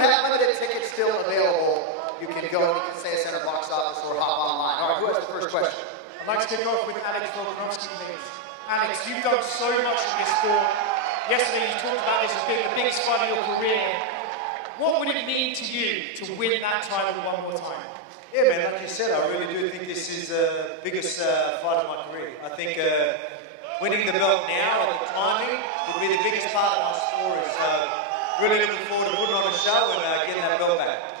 have limited tickets still available. You can go, you can say a center box office or hop online. All right, who has the first question? I'd like to kick off with Alex Volkanovski, please. Alex, you've done so much in this sport. Yesterday you talked about this as being the biggest fight of your career. What would it mean to you to win that title one more time? Yeah, man, like you said, I really do think this is the biggest fight of my career. I think winning the belt now at the timing would be the biggest part of my story. So really looking forward to putting on a show and getting that belt back.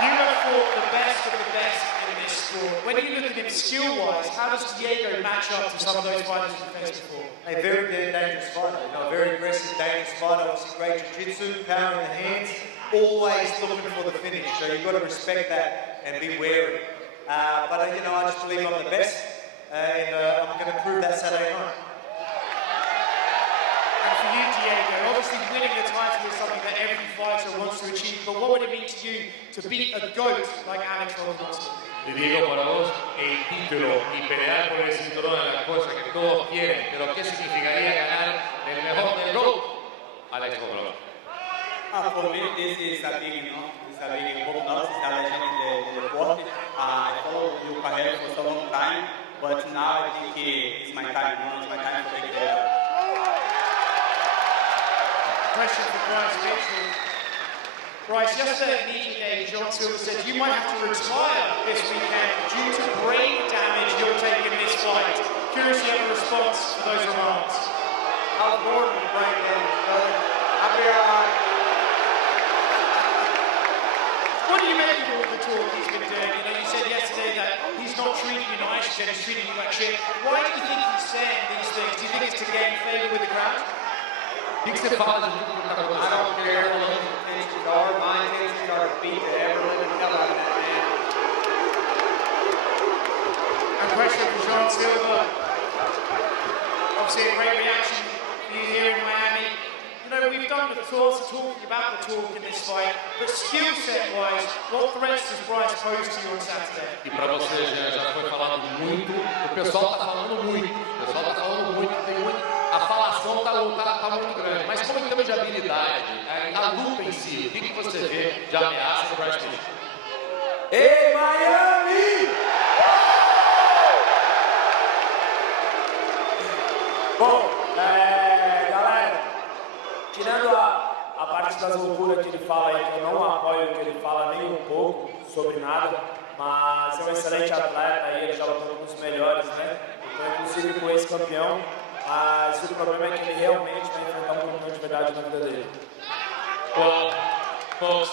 You have fought the best of the best in this sport. When you look at him skill-wise, how does Diego match up to some of those fighters you faced before? A very dangerous fighter, you know, very aggressive, dangerous fighter. Obviously great jiu-jitsu, power in the hands, always looking for the finish. So you've got to respect that and be wary. But you know, I just believe I'm the best, and I'm going to prove that Saturday night. And for you, Diego, obviously winning the title is something that every fighter wants to achieve, but what would it mean to you to beat a GOAT like Alex Volkanovski? Y Diego, para vos, el título y pelear por el cinturón es la cosa que todos quieren, pero ¿qué significaría ganar el mejor del GOAT? Alex Volkanovski. For me, this is a big, it's a big Volkanovski, it's a legend in the sport. I followed your career for so long time, but now I think it's my time, it's my time to take the Question for Bryce Mitchell. Bryce, yesterday at Media Day, John Silver said you might have to retire this weekend due to brain damage you'll take in this fight. Curious to have a response for those remarks. I was born with brain damage, brother. I'll be alright. What do you make of all the talk he's been doing? You know, you said yesterday that he's not treating you nice, you said he's treating you like shit. Why do you think he's saying these things? Do you think it's to gain favour with the crowd? O que você fala de tudo que está acontecendo? I don't care what his intentions are. My intentions are to beat the ever-living hell out of that man. A question for John Silver. Obviously a great reaction for you here in Miami. You know, we've done the talk, talking about the talk in this fight, but skill set-wise, what threats does Bryce pose to you on Saturday? E para você, já foi falado muito, o pessoal está falando muito, tem muito. A falação está muito grande, mas como em termos de habilidade, a luta em si, o que você vê de ameaça do Bryce Mitchell? Ei, Miami! Bom, galera, tirando a parte das loucuras que ele fala aí, que eu não apoio o que ele fala nem um pouco sobre nada, mas é um excelente atleta aí, ele já lutou com os melhores, né? Então, inclusive com esse campeão. Mas o problema é que ele realmente vai enfrentar um campeão de verdade na vida dele. Well, folks,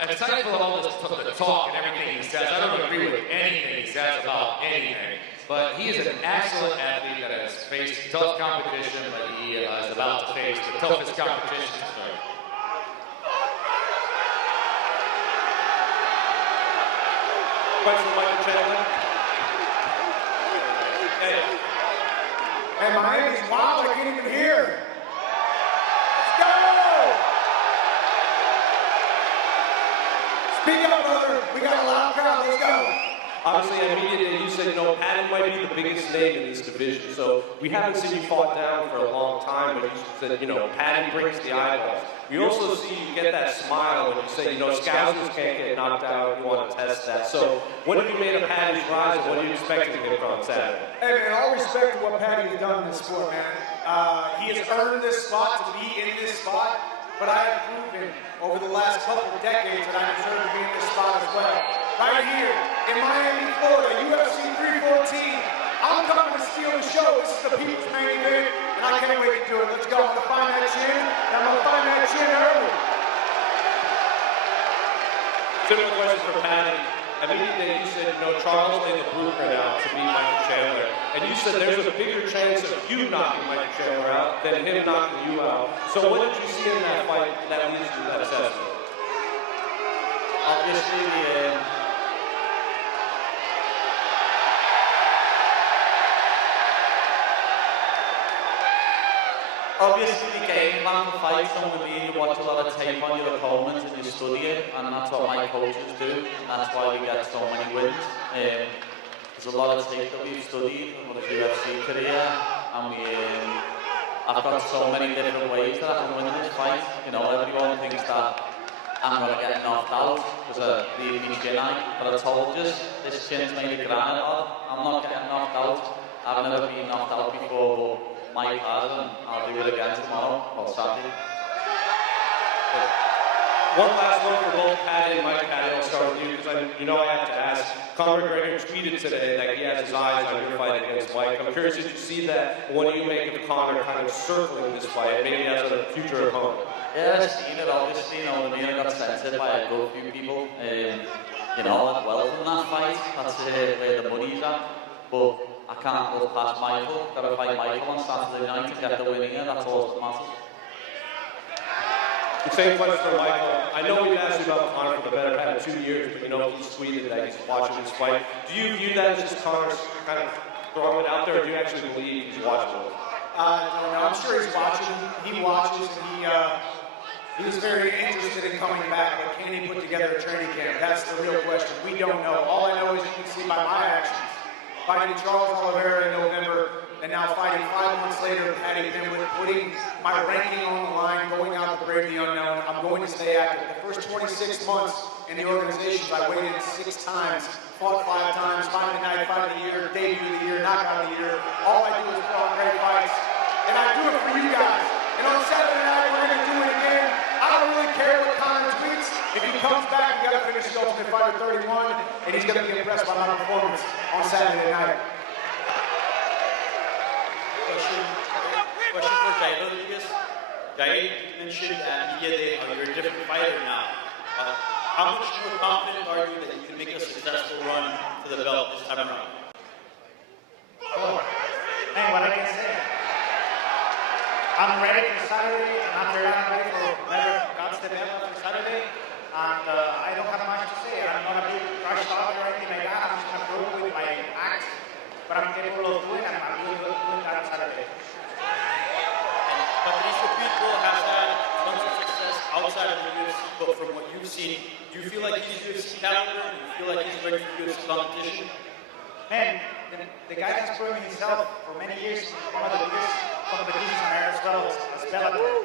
aside from all this the talk and everything he says, I don't agree with anything he says about anything. But he is an excellent athlete that has faced tough competition, but he is about to face the toughest competition. Question, Michael Chandler. Hey, Miami's wild, I can't even hear. Let's go! Speak up, brother. We got a loud crowd, let's go. Obviously, at Media Day, you said, you know, Paddy might be the biggest name in this division. So we haven't seen you fought down for a long time, but you said, you know, Paddy brings the eyeballs. We also see you get that smile when you say, you know, Scousers can't get knocked out. You want to test that. So what have you made of Paddy's rise, and what are you expecting him from Saturday? Hey, man, all respect to what Paddy has done in this sport, man. He has earned this spot to be in this spot, but I have proven over the last couple of decades that I deserve to be in this spot as well. Right here in Miami, Florida, UFC 314. I'm coming to steal the show. This is the people's main event, and I can't wait to do it. Let's go. I'm going to find that chin, and I'm going to find that chin early. Similar question for Paddy. At Media Day, you said, you know, Charles laid the blueprint out to beat Michael Chandler. And you said there's a bigger chance of you knocking Michael Chandler out than him knocking you out. So what did you see in that fight that leads to that assessment? Obviously, the game plan for fights don't mean you watch a lot of tape on your opponent and you study it, and that's what my coaches do. That's why we get so many wins. There's a lot of tape that we've studied over the UFC career, and I've got so many different ways that I can win this fight. You know, everyone thinks that I'm going to get knocked out because of the chin eye, but I told you, this chin's made of granite. I'm not getting knocked out. I've never been knocked out before, but Mike has, and I'll do it again tomorrow, or Saturday. One last one for both Paddy and Mike. Paddy, I'll start with you because I have to ask. Conor McGregor tweeted today that he has his eyes on your fight against Mike. I'm curious, did you see that? What do you make of Conor kind of circling this fight, maybe as a future opponent? Yeah, I've seen it, obviously. You know, I got censored by a good few people. You know, I welcome that fight. That's where the money's at. But I can't look past Michael. Got to fight Michael on Saturday night to get the win here. That's all that matters. The same question for Michael. I know we've asked you about Conor for the better part of 2 years, but he's tweeted that he's watching this fight. Do you view that as just Conor's kind of throwing it out there, or do you actually believe he's watching it? No, I'm sure he's watching. He watches, and he's very interested in coming back, but can he put together a training camp? That's the real question. We don't know. All I know is you can see by my actions. Fighting Charles Oliveira in November, and now fighting 5 months later, Paddy Pimblett, putting my ranking on the line, going out to brave the unknown. I'm going to stay active. The first 26 months in the organization, I waited 6 times, fought 5 times, fight of the night, fight of the year, debut of the year, knockout of the year. All I do is put on great fights, and I do it for you guys. And on Saturday night, we're going to do it again. I don't really care what Conor tweets. If he comes back, we got to finish the Ultimate Fighter 31, and he's going to be impressed by my performance on Saturday night. Question for Jair Rodriguez. Jair mentioned at media day how you're a different fighter now. How much more confident are you that you can make a successful run to the belt this time around? Hey, what I can say? I'm ready for Saturday, and after that, I'm ready for whoever got the belt for Saturday. And I don't have much to say. I'm not a big crash talk or anything like that. I'm just going to prove with my act what I'm capable of doing, and I'm doing that on Saturday. Patricio Pitbull has had tons of success outside of the UFC, but from what you've seen, do you feel like he's UFC caliber? Do you feel like he's ready for UFC competition? Man, the guy has proven himself for many years, one of the biggest competitions on earth as well as Bellator.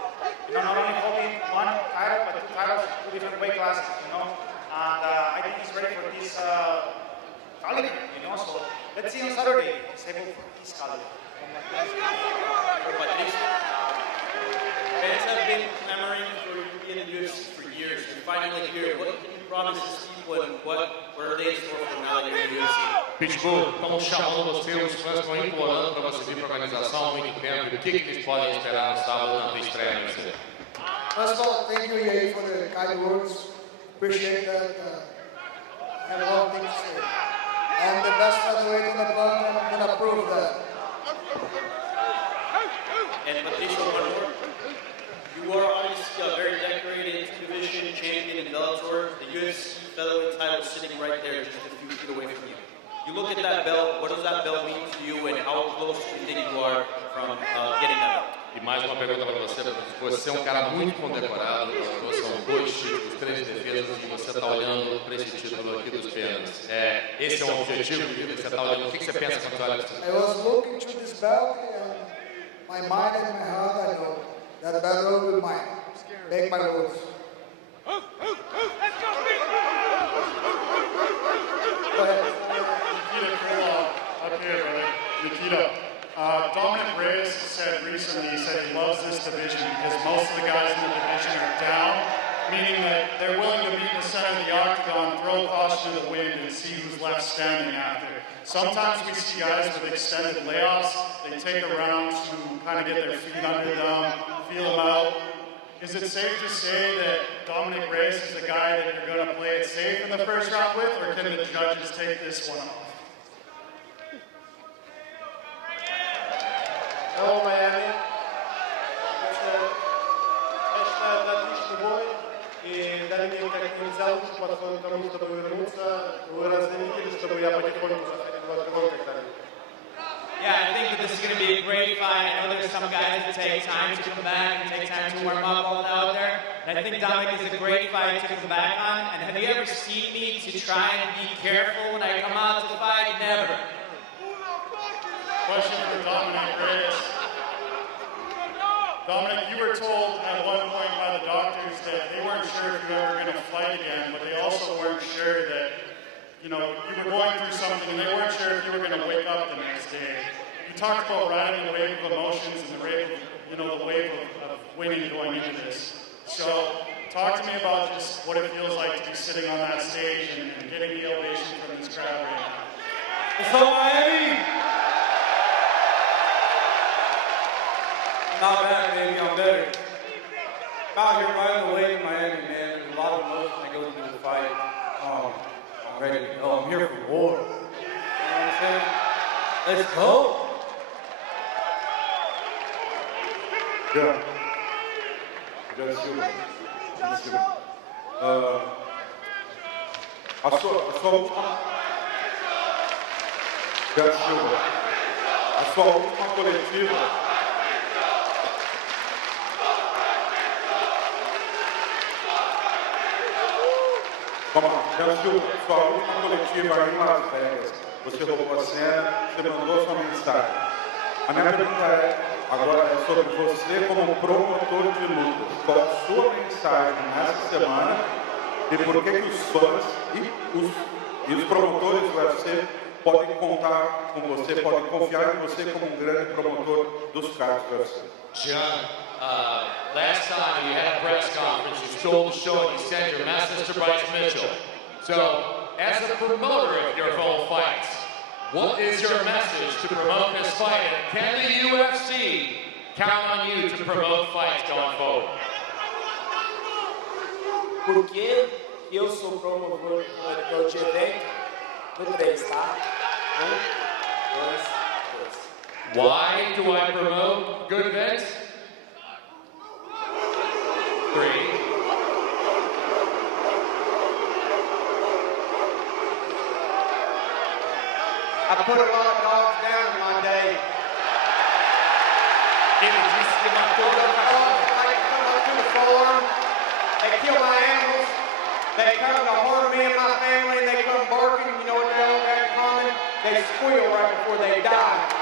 You know, not only holding one title, but 2 titles, 2 different weight classes, you know. And I think he's ready for this caliber, you know. So let's see on Saturday, he's able for this caliber. Fans have been clamoring for you to be in the UFC for years. You're finally here. What can you promise these people, and what are they in store for now that you're in the UFC? Pitbull, estamos chamando você, os fãs estão implorando para você vir para a organização há muito tempo. O que eles podem esperar no sábado na estreia no UFC? First of all, thank you, Ye, for the kind words. Appreciate that. I have a lot of things to say. I'm the best featherweight in the world, and I'm going to prove that. And Patricio, one more. You are obviously a very decorated division champion in Bellator. The UFC featherweight title is sitting right there, just a few feet away from you. You look at that belt. What does that belt mean to you, and how close do you think you are from getting that belt? E mais uma pergunta para você, você é um cara muito condecorado, você são 2 títulos, 3 defesas, e você está olhando para esse título aqui dos penas. Esse é um objetivo de vida que você está olhando. O que você pensa quando você olha para isso? I was looking through this belt, and my mind and my heart, I know that battle will be mine. Take my words. Go ahead. Up here, brother. Nikita. Dominic Reyes said recently, he said he loves this division because most of the guys in the division are down, meaning that they're willing to be in the center of the octagon, throw caution to the wind, and see who's left standing after. Sometimes we see guys with extended layoffs. They take a round to kind of get their feet under them, feel them out. Is it safe to say that Dominic Reyes is the guy that you're going to play it safe in the first round with, or can the judges take this one off? Hello, Miami. Esta е отличный бой, и дали мне как инициалку, подходит к тому, чтобы вернуться. Вы разделили, чтобы я потихоньку заходил в огонь когда-нибудь. Yeah, I think that this is going to be a great fight. I know there's some guys that take time to come back and take time to warm up all out there. And I think Dominic is a great fight to come back on. And have you ever seen me to try and be careful when I come out to fight? Never. Question for Dominic Reyes. Dominic, you were told at one point by the doctors that they weren't sure if you were ever going to fight again, but they also weren't sure that, you know, you were going through something and they weren't sure if you were going to wake up the next day. You talked about riding the wave of emotions and the wave of, the wave of winning going into this. So talk to me about just what it feels like to be sitting on that stage and getting the ovation from this crowd right now. What's up, Miami? Not bad, baby. I'm better. Out here riding the wave in Miami, man. There's a lot of emotion that goes into the fight. I'm ready to go. I'm here for war. You know what I'm saying? Let's go. Yeah. Just Silva. A sua última. Já Silva. A sua última coletiva. Vamos lá, já Silva. Sua última coletiva aí em Las Vegas. Você roubou a cena, você mandou sua mensagem. A minha pergunta agora é sobre você como promotor de lutas. Qual a sua mensagem nessa semana e por que os fãs e os promotores do UFC podem contar com você, podem confiar em você como grande promotor dos caras do UFC? John, last time you had a press conference, you stole the show and you said your message to Bryce Mitchell. So, as a promoter of your own fights, what is your message to promote this fight? And can the UFC count on you to promote fights going forward? Por que eu sou promotor de evento? No 3, tá? 1, 2, 3. Why do I promote good events? 3. I put a lot of dogs down in my day. Ele disse que matou Dogs like come up to the farm, they kill my animals, they come to harm me and my family, and they come barking, you know what they all got in common? They squeal right before they die.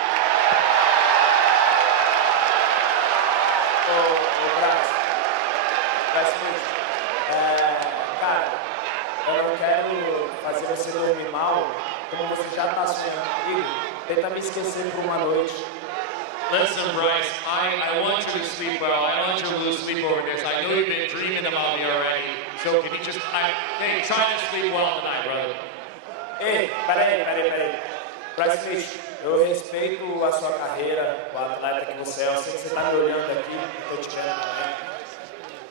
Cara, eu não quero fazer você dormir mal, como você já está sonhando comigo, tenta me esquecer por uma noite. Listen, Bryce, I want you to sleep well. I don't want you to lose sleep over this. I know you've been dreaming about me already. So can you just, hey, try to sleep well tonight, brother. Ei, peraí. Bryce Mitchell, eu respeito a sua carreira, o atleta que você é. Eu sei que você está me olhando aqui, estou te vendo também.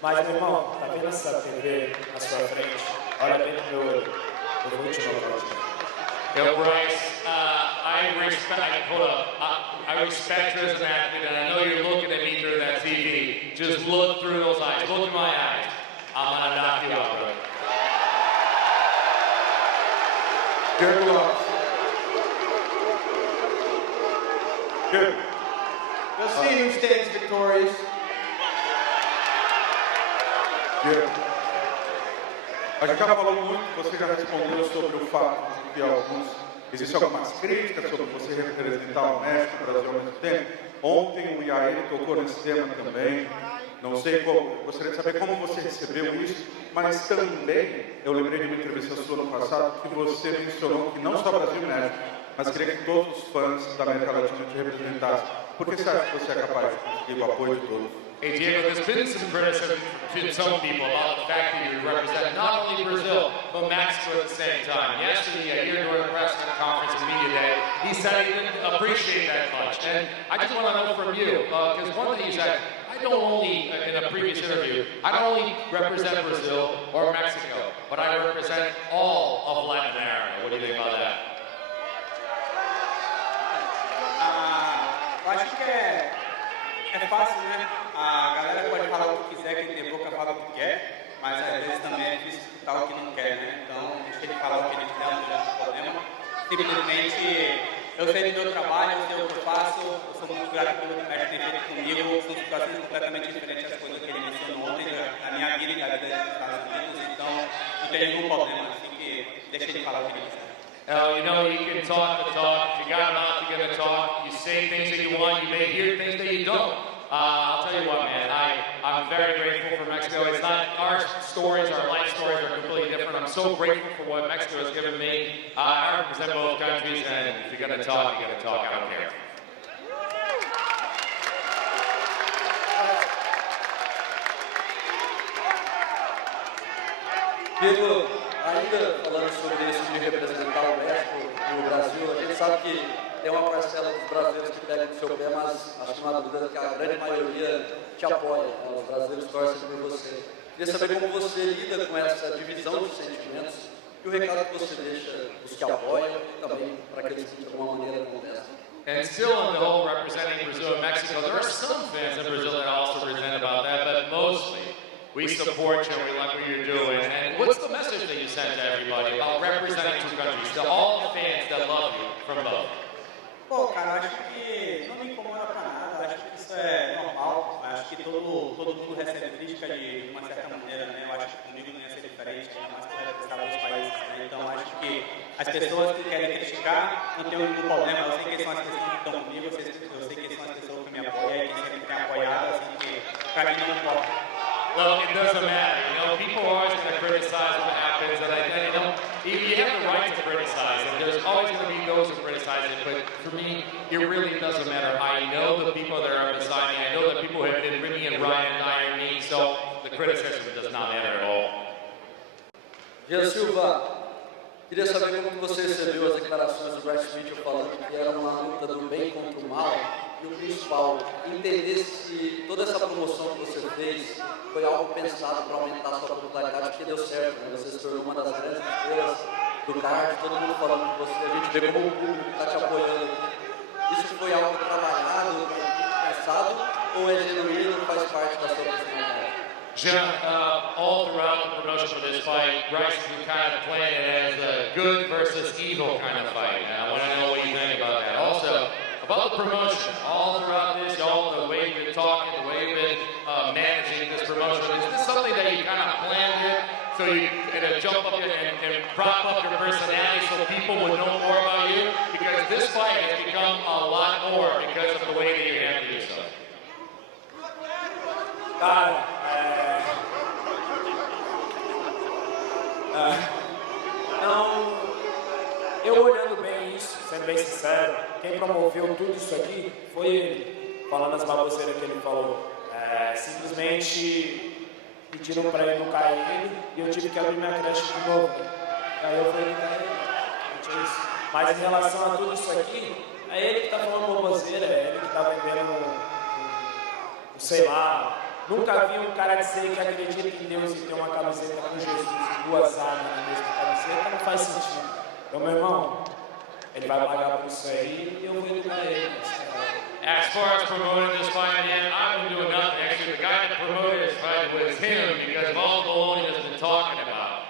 Mas, meu irmão, tá vendo essa TV na sua frente? Olha bem no meu olho. Eu vou te nocautear. Yo, Bryce, I respect you as an athlete, and I know you're looking at me through that TV. Just look through those eyes. Look in my eyes. I'm gonna knock you out, brother. Good luck. Good. Let's see who stands victorious. Good. A gente já falou muito, você já respondeu sobre o fato de que existem algumas críticas sobre você representar o México e o Brasil ao mesmo tempo. Ontem o Yair tocou nesse tema também. Não sei gostaria de saber como você recebeu isso, mas também eu lembrei de uma entrevista sua no passado que você mencionou que não só Brasil e México, mas queria que todos os fãs da América Latina te representassem. Por que você acha que você é capaz de conseguir o apoio de todos? Hey, Diego, there's been some criticism from some people about the fact that you represent not only Brazil, but Mexico at the same time. Yesterday, here during the press conference and media day, he said he didn't appreciate that much. And I just want to know from you, because one thing you said, I don't only, in a previous interview, I don't only represent Brazil or Mexico, but I represent all of Latin America. What do you think about that? Eu acho que é fácil, né? A galera pode falar o que quiser, quem tem boca fala o que quer, mas às vezes também é difícil escutar o que não quer, né? Então, deixa ele falar o que ele quiser, não tem problema. Simplesmente, eu sei do meu trabalho, eu sei o que eu faço, eu sou muito grato pelo que o mestre tem feito comigo, são situações completamente diferentes das coisas que ele mencionou ontem, na minha vida e na vida dos Estados Unidos, então não tem nenhum problema, assim que deixa ele falar o que ele quiser. You know, you can talk the talk. If you got a mouth, you're going to talk. You say things that you want. You may hear things that you don't. I'll tell you what, man, I'm very grateful for Mexico. It's not our stories, our life stories are completely different. I'm so grateful for what Mexico has given me. I represent both countries, and if you're going to talk, you got to talk. I don't care. Pedro, ainda falando sobre isso de representar o México no Brasil, a gente sabe que tem uma parcela dos brasileiros que pegam no seu pé, mas acho que não há dúvida que a grande maioria te apoia, né? Os brasileiros torcem por você. Queria saber como você lida com essa divisão de sentimentos e o recado que você deixa os que apoiam e também para aqueles que de alguma maneira contestam. And still in the whole representing Brazil and Mexico, there are some fans in Brazil that also resent about that, but mostly we support you and we like what you're doing. And what's the message that you send to everybody about representing two countries, to all the fans that love you from both? Pô, cara, acho que não me incomoda pra nada, acho que isso é normal, acho que todo mundo recebe crítica de uma certa maneira, né? Eu acho que comigo não ia ser diferente, mas que representar os países, né? Então acho que as pessoas que querem criticar não tem nenhum problema, eu sei que são as pessoas que estão comigo, eu sei que são as pessoas que me apoiam, que sempre têm apoiado, assim que pra mim não importa. Well, it doesn't matter. You know, people are always going to criticize what happens, and I think, you have the right to criticize, and there's always going to be those who criticize it, but for me, it really doesn't matter. I know the people that are beside me. I know the people who have been with me and Ryan and I and me, so the criticism does not matter at all. Gia Silva, queria saber como você recebeu as declarações do Bryce Mitchell falando que era uma luta do bem contra o mal, e o principal, entender se toda essa promoção que você fez foi algo pensado para aumentar a sua popularidade, porque deu certo, né? Você se tornou uma das grandes estrelas do card, todo mundo falando de você, a gente vê como o público está te apoiando. Isso foi algo trabalhado, pensado, ou é genuíno e faz parte da sua personalidade? Jean, all throughout the promotion for this fight, Bryce has been kind of playing it as a good versus evil kind of fight. And I want to know what you think about that. Also, about the promotion, all throughout this, the way you've been talking, the way you've been managing this promotion, is this something that you kind of planned it so you could jump up and prop up your personality so people would know more about you? Because this fight has become a lot more because of the way that you handle yourself. Não, eu olhando bem isso, sendo bem sincero, quem promoveu tudo isso aqui foi ele, falando as baboseiras que ele falou. Simplesmente pediram para ele não cair e eu tive que abrir minha creche de novo. Aí eu falei, é isso. Mas em relação a tudo isso aqui, é ele que está falando baboseira, é ele que está vendendo, sei lá. Nunca vi um cara dizer que acredita em Deus e tem uma camiseta com Jesus e duas armas na mesma camiseta, não faz sentido. Então, meu irmão, ele vai pagar por isso aí e eu vou educar ele. As far as promoting this fight, man, I've been doing nothing. Actually, the guy that promoted this fight was him because of all the baloney that's been talking about.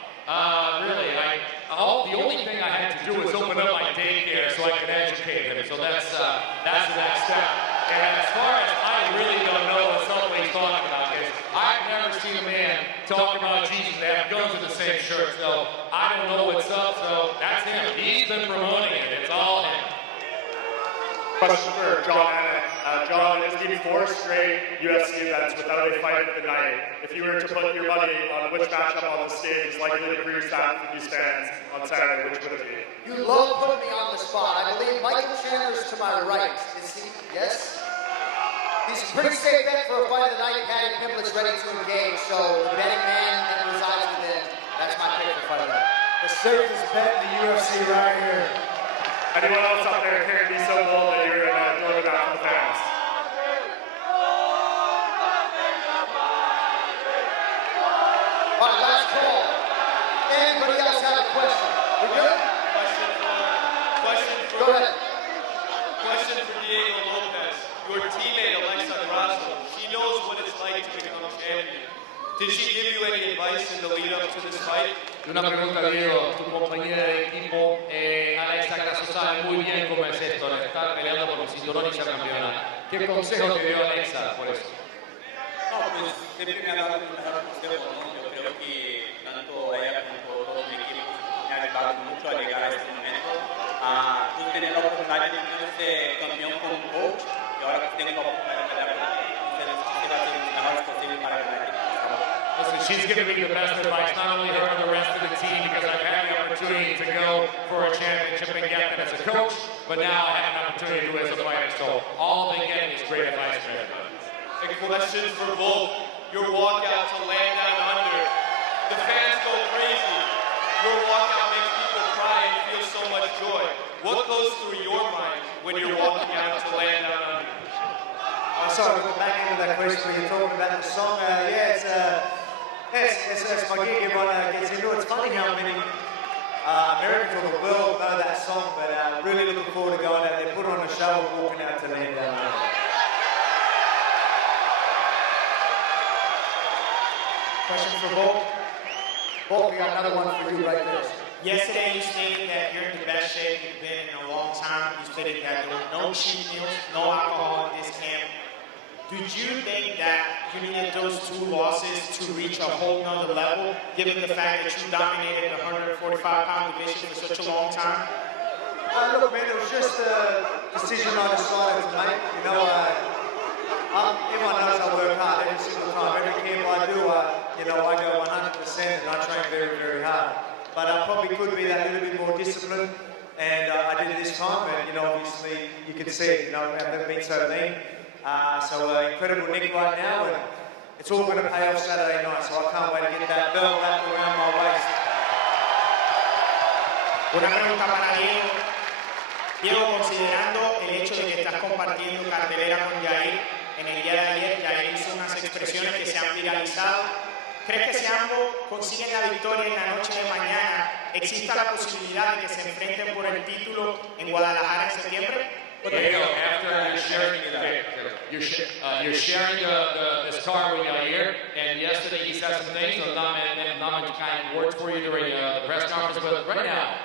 Really, the only thing I had to do was open up my daycare so I could educate him. So that's the next step. And as far as I really don't know what what he's talking about, because I've never seen a man talk about Jesus that have guns in the same shirt. So I don't know what's up. So that's him. He's been promoting it. It's all him. Question for John Anik. John, it's been 4 straight UFC events without a fight of the night. If you were to put your money on which matchup on the stage is likely to produce that for these fans on Saturday, which would it be? You love putting me on the spot. I believe Michael Chandler's to my right. Is he? Yes? He's a pretty safe bet for a fight of the night. Paddy Pimblett's ready to engage, so the betting man that resides within. That's my pick for fight of the night. The safest bet in the UFC right here. Anyone else out there can't be so bold that you're going to throw it out for the fans? All right, last call. Anybody else have a question? We good? Go ahead. Question for Diego Lopez. Your teammate, Alexa Grasso, she knows what it's like to become champion. Did she give you any advice in the lead up to this fight? Una pregunta, Diego. Tu compañera de equipo, Alexa Grasso, sabe muy bien cómo es esto, de estar peleando por un cinturón y ser campeona. ¿Qué consejo te dio Alexa por eso? No, pues siempre me ha dado un mejor consejo, ¿no? Yo creo que tanto ella como todo mi equipo me ha ayudado mucho a llegar a este momento. Tú tienes la oportunidad de ser campeón con un coach y ahora tengo la oportunidad de pelear con she's given me the best advice, not only her and the rest of the team, because I've had the opportunity to go for a championship and get that as a coach, but now I have an opportunity to do it as a fighter. So all I've been getting is great advice from everybody. A question for Volk. Your walkout to land down under. The fans go crazy. Your walkout makes people cry and feel so much joy. What goes through your mind when you're walking out to land down under? Sorry, we're back into that question where you're talking about the song. It's my gig, everyone gets into it. It's funny how many Americans of the world know that song, but really looking forward to going out there, put on a show and walking out to land down there. Question for Volk. Volk, we got another one for you right there. Yesterday you stated that you're in the best shape you've been in a long time. You stated that there were no cheat meals, no alcohol in this camp. Did you think that you needed those 2 losses to reach a whole nother level, given the fact that you dominated the 145-pound division for such a long time? Look, man, it was just a decision I decided to make. You know, everyone knows I work hard every single time. Every camp I do, I go 100% and I train very, very hard. But I probably could be that little bit more disciplined, and I did it this time. And obviously, you can see it. I've never been so lean. Incredible Nick right now, and it's all going to pay off Saturday night, so I can't wait to get that belt wrapped around my waist. Una pregunta para Diego. Diego, considerando el hecho de que estás compartiendo cartelera con Jair, en el día de ayer Jair hizo unas expresiones que se han viralizado. ¿Crees que si ambos consiguen la victoria en la noche de mañana, exista la posibilidad de que se enfrenten por el título en Guadalajara en septiembre? Diego, after you're sharing this car with Jair, and yesterday he said some things, so not many kind words for you during the press conference, but right now,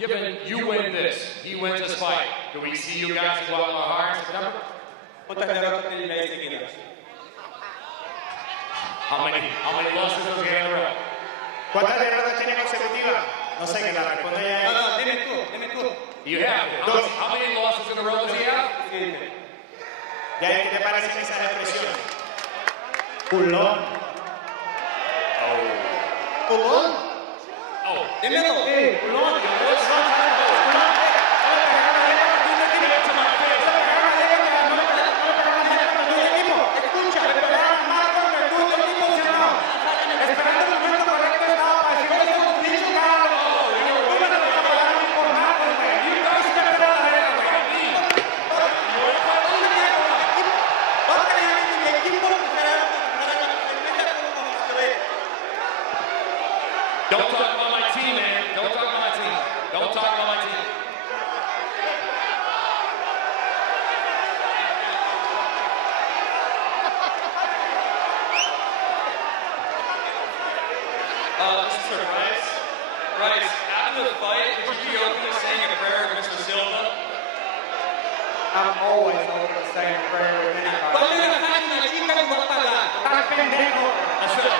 given you win this, he wins this fight, do we see you guys in Guadalajara in September? How many losses does he have in a row? ¿Cuántas derrotas tiene consecutivas? No sé, que la responda ya. No, dime tú. You have. How many losses in a row does he have? Ya, ¿qué te parecen esas expresiones? Culón. ¿Culón? Oh. Dímelo. Sí, culón. Don't talk about my team, man. Don't talk about my team. Don't talk about my team. This is for Reyes. Reyes, after the fight, would you be open to saying a prayer with Mr. Silva? I'm always open to saying a prayer with anybody. That's it.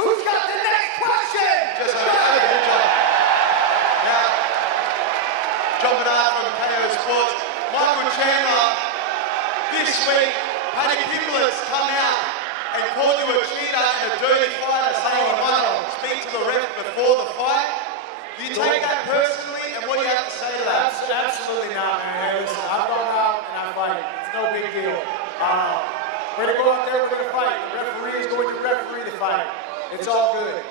Who's got the next question? Just good job. Now, John Bernard from KO Sports. Michael Chandler, this week, Paddy Pimblett's come out and called you a cheater and a dirty fighter, saying you might speak to the ref before the fight. Do you take that personally, and what do you have to say to that? Absolutely not, man. Hey, listen, I go out and I fight. It's no big deal. We're going to go out there, we're going to fight. The referee is going to referee the fight. It's all good.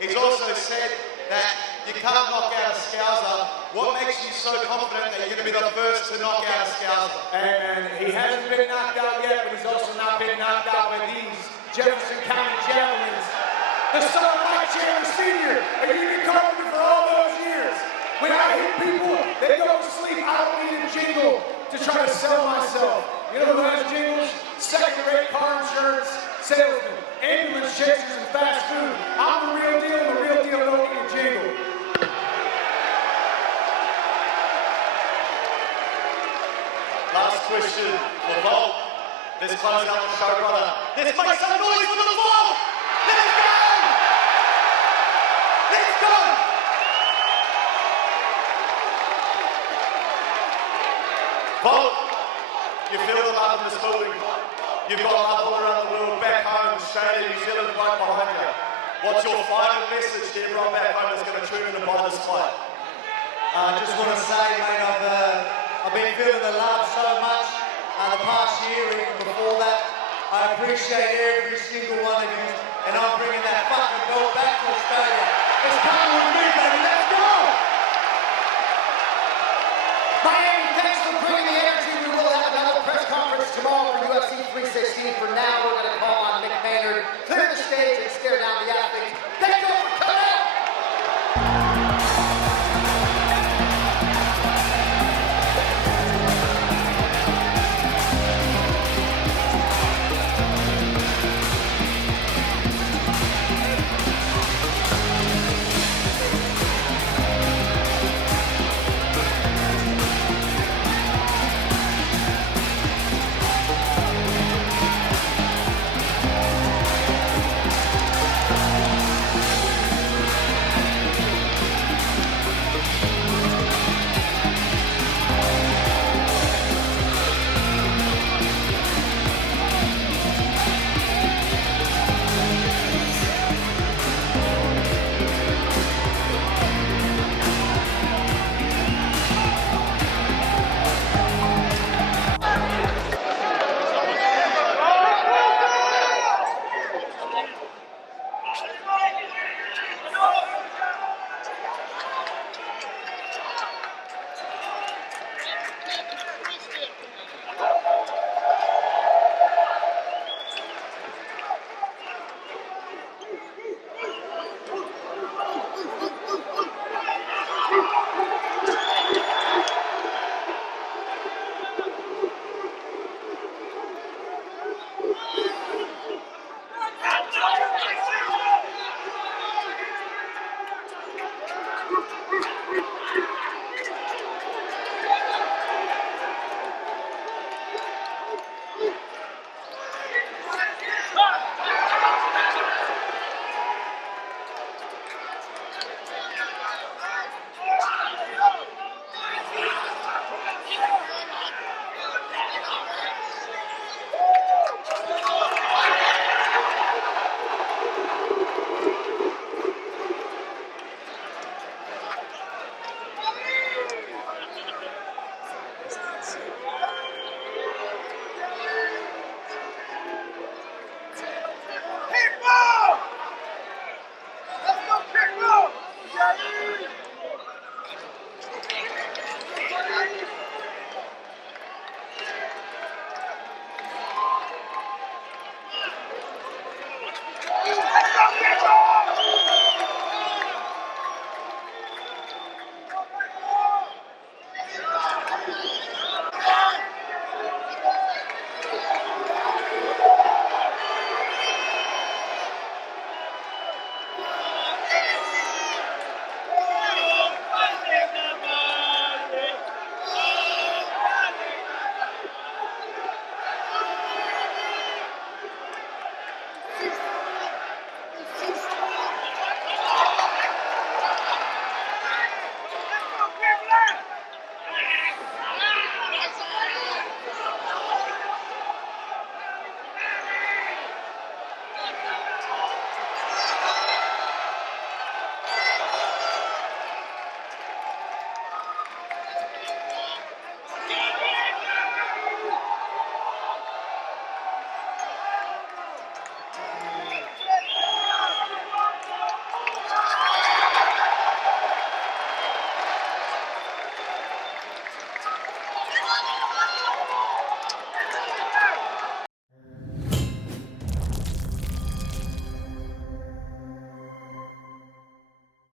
He's also said that you can't knock out a Scouser. What makes you so confident that you're going to be the first to knock out a Scouser? Hey, man, he hasn't been knocked out yet, but he's also not been knocked out by these Jefferson County javelins. The son of Mike Chandler Sr., a union carpenter for all those years. When I hit people, They go to sleep. I don't need a jingle to try to sell myself. You know who has jingles? Second-rate car insurance salesmen, ambulance chasers, and fast food. I'm the real deal, and the real deal don't need a jingle. Last question for Volk. Let's close out the show, brother. Let's make some noise for the Volk! Let's go! Let's go! Volk, you feel the love in this building. You've got love all around the world, back home, Australia, New Zealand, right behind you. What's your final message to everyone back home that's going to tune in and buy this fight? I just want to say, mate, I've been feeling the love so much the past year, even before that. I appreciate every single one of you, and I'm bringing that fucking belt back to Australia. It's coming with me, baby. Let's go!